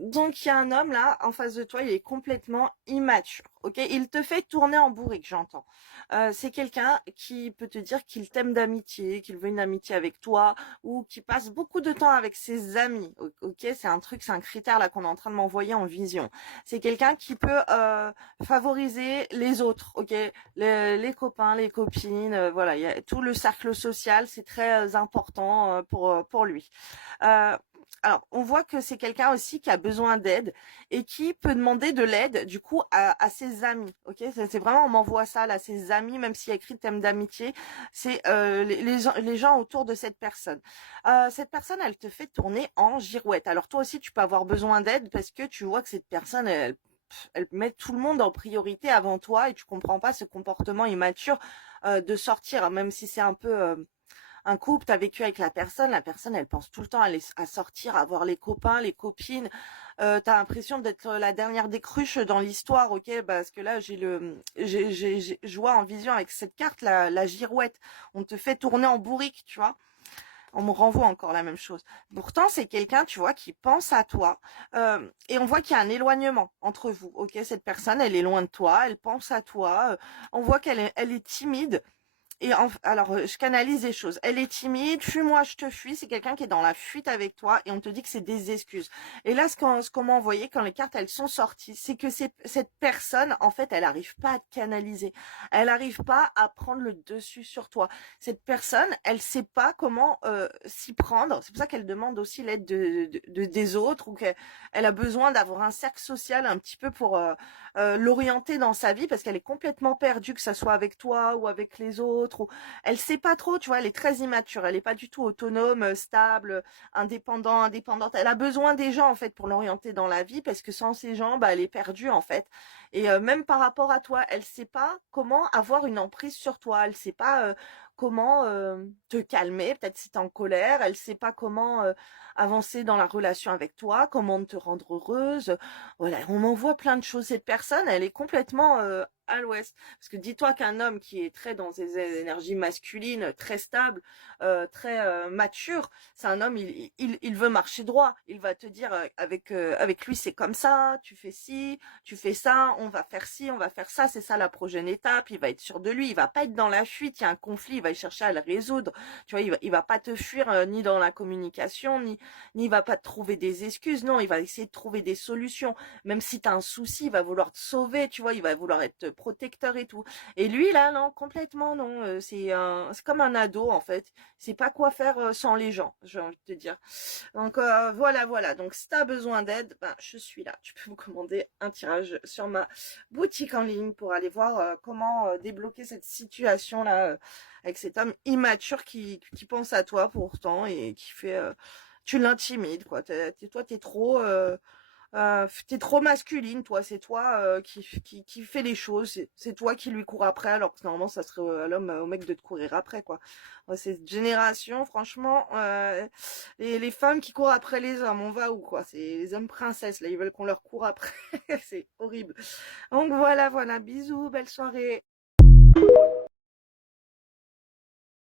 Donc, il y a un homme là en face de toi, il est complètement immature. Ok, il te fait tourner en bourrique, j'entends. C'est quelqu'un qui peut te dire qu'il t'aime d'amitié, qu'il veut une amitié avec toi, ou qui passe beaucoup de temps avec ses amis. Ok, c'est un truc, c'est un critère là qu'on est en train de m'envoyer en vision. C'est quelqu'un qui peut favoriser les autres. Ok, les copains, les copines, voilà, il y a tout le cercle social, c'est très important pour lui. Euh, alors, on voit que c'est quelqu'un aussi qui a besoin d'aide et qui peut demander de l'aide, du coup, à ses amis. Ok, c'est vraiment, on m'envoie ça là, ses amis, même s'il y a écrit thème d'amitié, c'est les gens autour de cette personne, elle te fait tourner en girouette. Alors toi aussi, tu peux avoir besoin d'aide parce que tu vois que cette personne, elle met tout le monde en priorité avant toi et tu comprends pas ce comportement immature de sortir, même si c'est un peu un couple, t'as vécu avec la personne, elle pense tout le temps à sortir, à voir les copains, les copines. T'as l'impression d'être la dernière des cruches dans l'histoire, ok? Parce que là, je vois en vision avec cette carte la girouette. On te fait tourner en bourrique, tu vois? On me renvoie encore la même chose. Pourtant, c'est quelqu'un, tu vois, qui pense à toi. Et on voit qu'il y a un éloignement entre vous, ok? Cette personne, elle est loin de toi, elle pense à toi. On voit elle est timide. Alors, je canalise les choses. Elle est timide, fuis-moi, je te fuis. C'est quelqu'un qui est dans la fuite avec toi et on te dit que c'est des excuses. Et là, ce qu'on m'a envoyé quand les cartes, elles sont sorties, c'est que cette personne, en fait, elle n'arrive pas à te canaliser. Elle n'arrive pas à prendre le dessus sur toi. Cette personne, elle sait pas comment s'y prendre. C'est pour ça qu'elle demande aussi l'aide des autres ou qu'elle a besoin d'avoir un cercle social un petit peu pour l'orienter dans sa vie parce qu'elle est complètement perdue, que ça soit avec toi ou avec les autres. Elle sait pas trop, tu vois, elle est très immature, elle est pas du tout autonome, stable, indépendante. Elle a besoin des gens en fait pour l'orienter dans la vie parce que sans ces gens, bah, elle est perdue en fait. Et même par rapport à toi, elle sait pas comment avoir une emprise sur toi. Elle sait pas comment te calmer. Peut-être si t'es en colère, elle sait pas comment avancer dans la relation avec toi, comment te rendre heureuse. Voilà, on m'envoie plein de choses. Cette personne, elle est complètement à l'ouest. Parce que dis-toi qu'un homme qui est très dans ses énergies masculines, très stable, très mature, c'est un homme, il veut marcher droit. Il va te dire, avec lui, c'est comme ça, tu fais ci, tu fais ça, on va faire ci, on va faire ça, c'est ça la prochaine étape. Il va être sûr de lui, il va pas être dans la fuite, il y a un conflit, il va chercher à le résoudre. Tu vois, il va pas te fuir ni dans la communication, ni il va pas te trouver des excuses. Non, il va essayer de trouver des solutions. Même si tu as un souci, il va vouloir te sauver, tu vois, il va vouloir être protecteur et tout. Et lui, là, non, complètement non. C'est comme un ado, en fait. C'est pas quoi faire sans les gens, j'ai envie de te dire. Donc, voilà. Donc, si tu as besoin d'aide, ben, je suis là. Tu peux me commander un tirage sur ma boutique en ligne pour aller voir comment débloquer cette situation-là avec cet homme immature qui pense à toi pourtant et qui fait... tu l'intimides, quoi. Toi, t'es trop masculine, toi. C'est toi qui fait les choses. C'est toi qui lui court après, alors que normalement, ça serait à l'homme, au mec de te courir après, quoi. Ouais, cette génération, franchement, les femmes qui courent après les hommes, on va où, quoi? C'est les hommes princesses, là. Ils veulent qu'on leur court après. C'est horrible. Donc voilà. Bisous, belle soirée.